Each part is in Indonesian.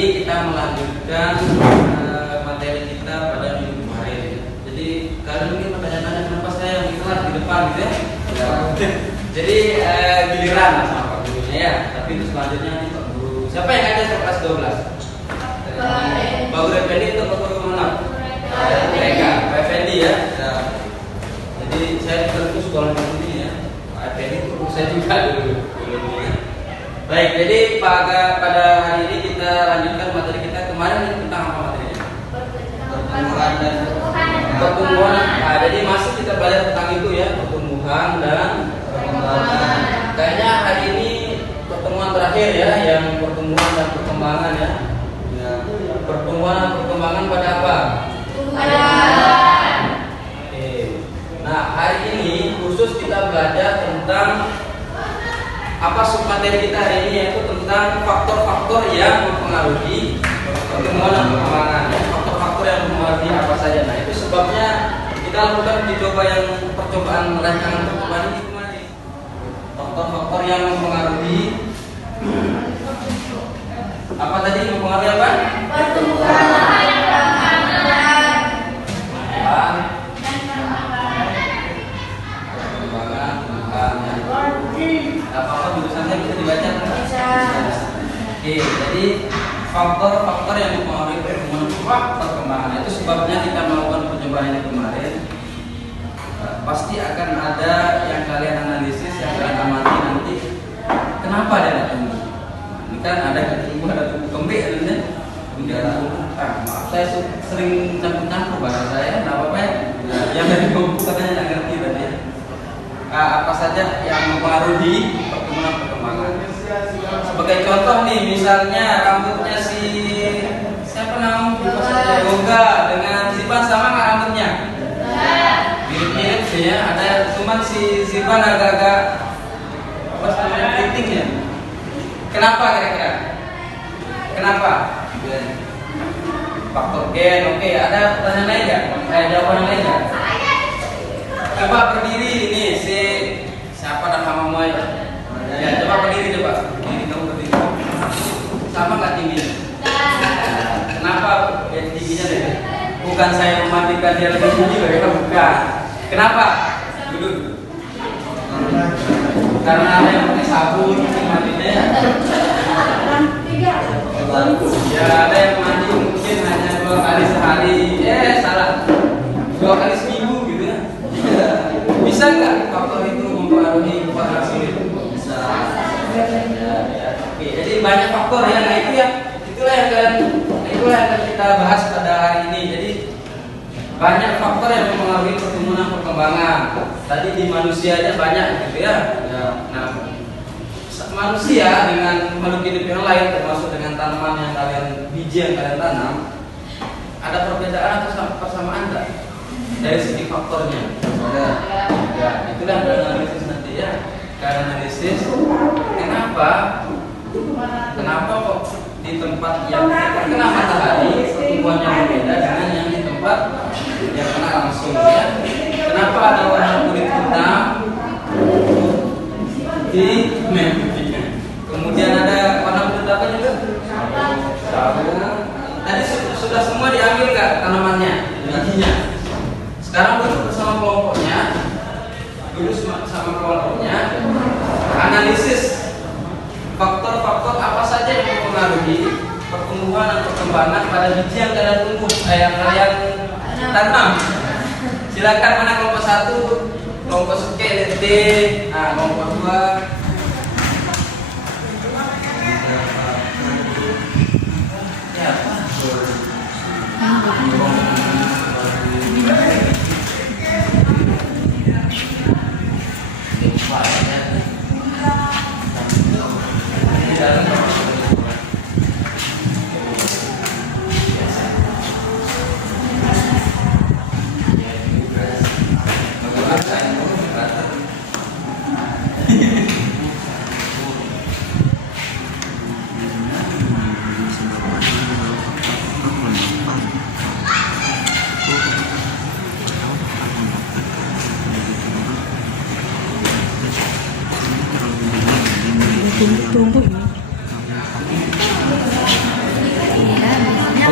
lagi kita melanjutkan materi kita pada minggu kemarin. Jadi kalian mungkin bertanya-tanya kenapa saya yang iklan di depan gitu ya. Jadi giliran lah sama Pak Gurunya ya. Tapi itu selanjutnya nih Pak Guru. Siapa yang ada kelas 12? Pak Guru Effendi itu Pak Guru mana? Mereka, Pak Effendi ya. Jadi saya tentu sekolah di sini ya. Pak Effendi itu saya juga dulu. Baik, jadi pada hari ini kita lanjutkan materi kita kemarin tentang apa materinya? Pertumbuhan dan pertumbuhan. Nah, jadi masih kita belajar tentang itu ya, pertumbuhan dan perkembangan. Kayaknya hari ini pertemuan terakhir ya, yang pertumbuhan dan perkembangan ya. Pertumbuhan dan perkembangan pada apa? Oke. Nah, hari ini khusus kita belajar tentang apa submateri kita hari ini, yaitu tentang faktor-faktor yang mempengaruhi pertumbuhan dan perkembangan. Faktor-faktor yang mempengaruhi apa saja. Nah, itu sebabnya kita lakukan uji coba yang percobaan rancangan percobaan ini kemarin. Faktor-faktor yang mempengaruhi apa tadi? Mempengaruhi apa? Pertumbuhan dan perkembangan. Apa-apa tulisannya bisa dibaca? Bisa. Oke, jadi faktor-faktor yang mempengaruhi pertumbuhan perkembangan itu sebabnya kita melakukan percobaan ini kemarin. Pasti akan ada yang kalian analisis, yang kalian amati nanti. Kenapa dia tumbuh? Ini kan ada tumbuh, ada tumbuh kembik, ada maaf saya sering campur-campur bahasa saya, nggak apa-apa ya. Yang dari buku katanya nggak ngerti berarti ya. Apa saja yang mempengaruhi pertumbuhan perkembangan. Sebagai contoh nih, misalnya rambutnya siapa namanya? Yoga dengan Ziban sama nggak rambutnya? Mirip-mirip sih ya. Ada cuman si Ziban agak-agak apa namanya keriting ya. Kenapa kira-kira? Kenapa? Faktor gen. Oke, ada pertanyaan lain nggak? Jawaban lain nggak? Coba berdiri ini siapa nama Moy? Ya, coba berdiri coba. Berdiri, kamu berdiri. Sama nggak tingginya? Kenapa ya tingginya deh? Bukan saya memandikan dia lebih tinggi, bagaimana bukan? Kenapa? Duduk. Karena ada yang pakai sabun mandinya. Ya ada yang mandi mungkin hanya 2 kali sehari. Salah. 2 kali seminggu gitu ya. Bisa nggak faktor itu mempengaruhi hasil? Bisa. Oke, jadi banyak faktor ya. Nah itulah yang akan kita bahas pada hari ini. Jadi banyak faktor yang mempengaruhi pertumbuhan perkembangan. Tadi di manusia aja banyak gitu ya. Nah, manusia dengan makhluk hidup yang lain, termasuk dengan tanaman yang biji yang kalian tanam, ada perbedaan atau persamaan nggak? Dari segi faktornya ya, itulah analisis nanti ya. Karena analisis kenapa kok di tempat yang terkena matahari pertumbuhannya berbeda dengan yang di tempat yang kena langsung ya. Kenapa ada warna kulit hitam di putihnya, kemudian ada warna kulit apa juga? Sabu. Tadi sudah semua diambil nggak tanamannya, bijinya? Sekarang duduk bersama kelompoknya, analisis faktor-faktor apa saja yang mempengaruhi pertumbuhan dan perkembangan pada biji yang kalian tumbuh, yang kalian tanam. Silakan, mana kelompok 1, kelompok suke, D, kelompok 2.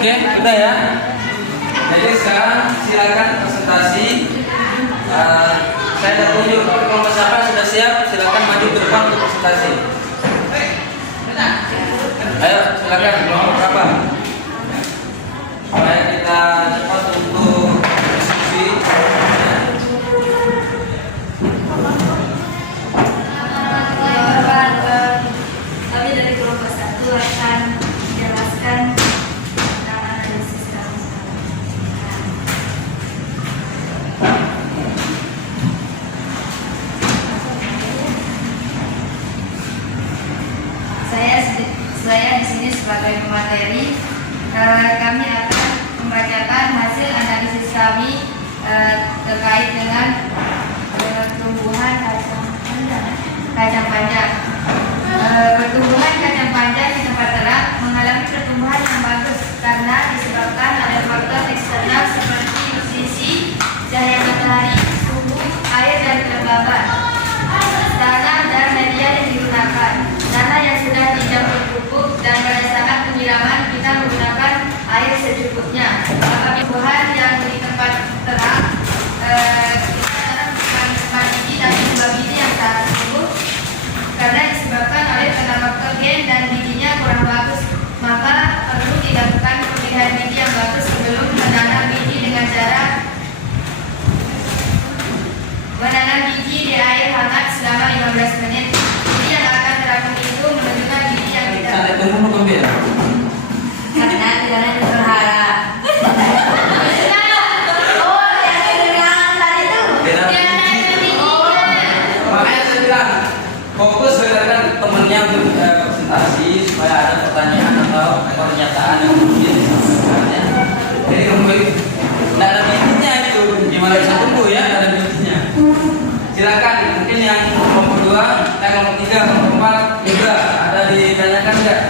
Oke, udah ya. Jadi sekarang silakan presentasi. Saya tidak tunjuk, kalau siapa sudah siap, silakan maju ke depan untuk presentasi. Ayo, silakan. Kelompok berapa? Supaya kita cepat untuk diskusi. Kami dari kelompok 1 akan menjelaskan tentang analisis kami. Saya di sini sebagai pemateri. Kami akan membacakan hasil analisis kami terkait dengan pertumbuhan kacang panjang. Pertumbuhan kacang panjang di tempat terang mengalami pertumbuhan yang bagus karena disebabkan ada faktor eksternal seperti sisi cahaya matahari, suhu, air, dan kelembaban. Tanah dan media yang digunakan. Tanah yang sudah dicampur pupuk dan pada saat penyiraman kita menggunakan air secukupnya. Pertumbuhan yang di tempat terang bukan biji tapi dua biji yang sangat tumbuh karena disebabkan oleh karena faktor gen dan bijinya kurang bagus, maka perlu dilakukan pemilihan biji yang bagus sebelum menanam biji dengan cara menanam biji di air hangat selama 15 menit. Biji yang akan terapung itu menunjukkan biji yang tidak karena tidak berharap. Makanya saya bilang fokus dengan temennya untuk presentasi supaya ada pertanyaan atau pernyataan yang mungkin disampaikan ya. Jadi tidak ada bijinya itu gimana bisa tumbuh ya, tidak ada bijinya. Silakan mungkin yang kelompok 2, kelompok 3, kelompok 4 juga ada ditanyakan enggak?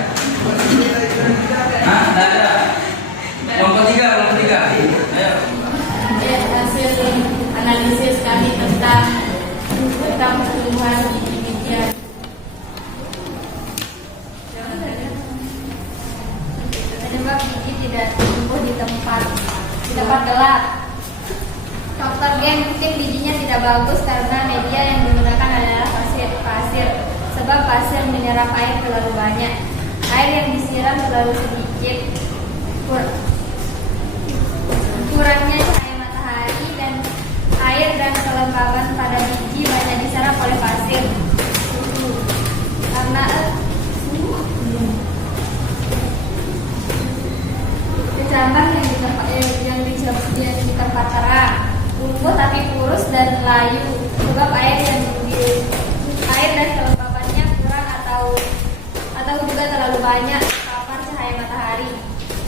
Nah, ada. Kelompok 3, kelompok 3. Ayo. Hasil analisis kami tentang pertumbuhan biji-bijian. Penyebab biji tidak tumbuh di tempat gelap. Faktor gen mungkin bijinya tidak bagus karena media yang digunakan adalah pasir. Sebab pasir menyerap air terlalu banyak. Air yang disiram terlalu sedikit. Kurangnya cahaya matahari dan air dan kelembaban pada biji banyak diserap oleh pasir. Karena kecambah yang di tempat terang, tumbuh tapi kurus dan layu sebab air dan kelembabannya kurang atau juga terlalu banyak terpapar cahaya matahari.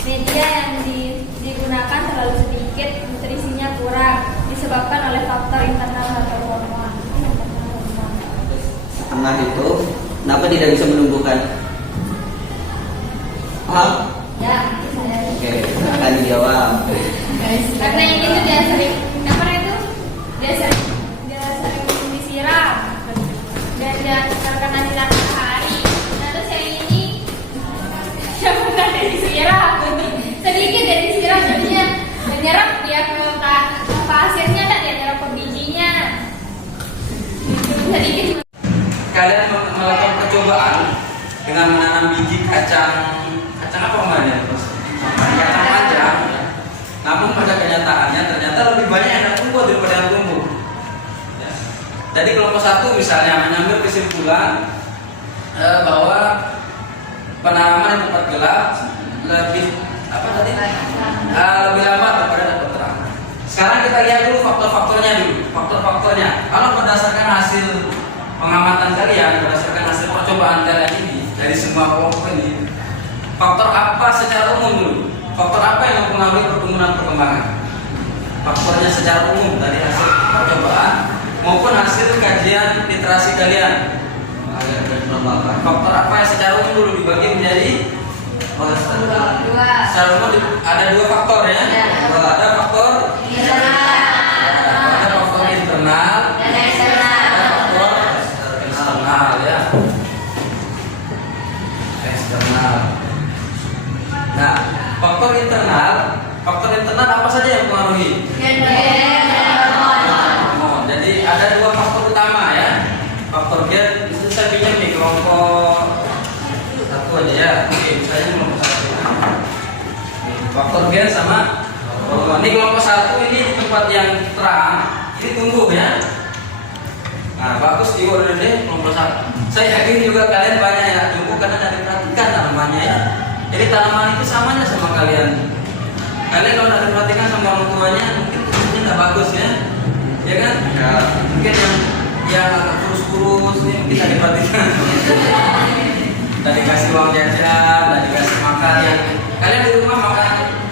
Media yang digunakan terlalu sedikit, nutrisinya kurang disebabkan oleh faktor internal atau hormon. Setengah itu kenapa tidak bisa menumbuhkan? Paham? Ya, saya. Oke, akan dijawab. Karena ini tuh dia sering disiram dan dia terkena sinar matahari. Nah, terus yang ini yang bukan disiram, sedikit dia disiram jadinya menyerap dia ke pasirnya dan dia nyerap ke bijinya. Sedikit. Kalian melakukan percobaan dengan menanam biji kacang apa namanya? Kacang panjang. Ya. Namun pada kenyataannya ternyata lebih banyak yang tumbuh daripada yang tumbuh. Ya. Jadi kelompok 1 misalnya mengambil kesimpulan bahwa penanaman di tempat gelap lebih lebih lambat daripada tempat terang. Sekarang kita lihat dulu faktor-faktornya dulu. Faktor-faktornya. Kalau berdasarkan hasil pengamatan kalian, berdasarkan hasil percobaan kalian ini dari semua kelompok ini, faktor apa secara umum dulu? Faktor apa yang mempengaruhi pertumbuhan perkembangan? Faktornya secara umum dari hasil percobaan maupun hasil kajian literasi kalian. Faktor apa yang secara umum dulu dibagi menjadi secara umum ada 2 faktor ya. Ada faktor internal, ada faktor eksternal ya. Eksternal. Nah, faktor faktor internal apa saja yang mempengaruhi? Jadi ada dua faktor utama ya. Faktor gen itu saya pinjam nih kelompok satu aja ya. Oke, misalnya kelompok satu. Faktor gen sama hormon. Ini kelompok satu ini di tempat yang terang, ini tumbuh ya. Nah, bagus diurut deh kelompok satu. Saya yakin juga kalian banyak yang tumbuh karena tidak diperhatikan tanamannya ya. Jadi tanaman itu samanya sama kalian. Kalian kalau tidak diperhatikan sama orang tuanya, mungkin tumbuhnya nggak bagus ya. Ya kan? Ya. Mungkin yang agak kurus-kurus ini mungkin tidak diperhatikan. Tidak dikasih uang jajan, tidak dikasih makan ya. Kalian di rumah makan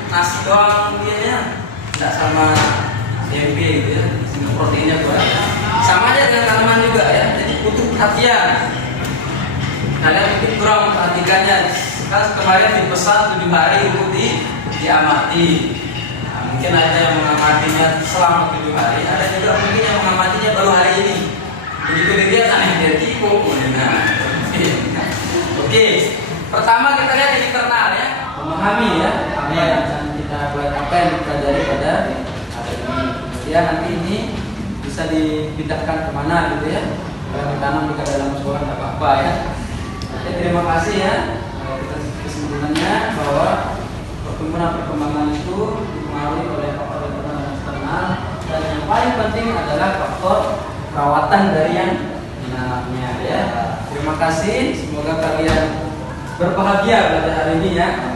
nasi doang mungkin ya, tidak sama tempe gitu ya. Sehingga proteinnya kurang. Sama aja dengan tanaman juga ya. Jadi butuh perhatian. Kalian mungkin kurang memperhatikannya. Kan kemarin dipesan 7 hari untuk diamati. Nah, mungkin ada yang mengamatinya selama 7 hari, ada juga mungkin yang mengamatinya baru hari ini. Begitu dilihat aneh dia tipu. Nah, oke. Pertama kita lihat yang internal ya, memahami ya apa yang akan kita buat, apa yang kita pelajari pada hari ini. Kemudian nanti ini bisa dipindahkan kemana gitu ya, kalau ditanam di dalam sekolah nggak apa-apa ya. Oke, terima kasih ya. Kesimpulannya bahwa perkembangan itu dipengaruhi oleh faktor internal dan eksternal, dan yang paling penting adalah faktor perawatan dari yang dinamanya ya. Terima kasih, semoga kalian berbahagia pada hari ini ya.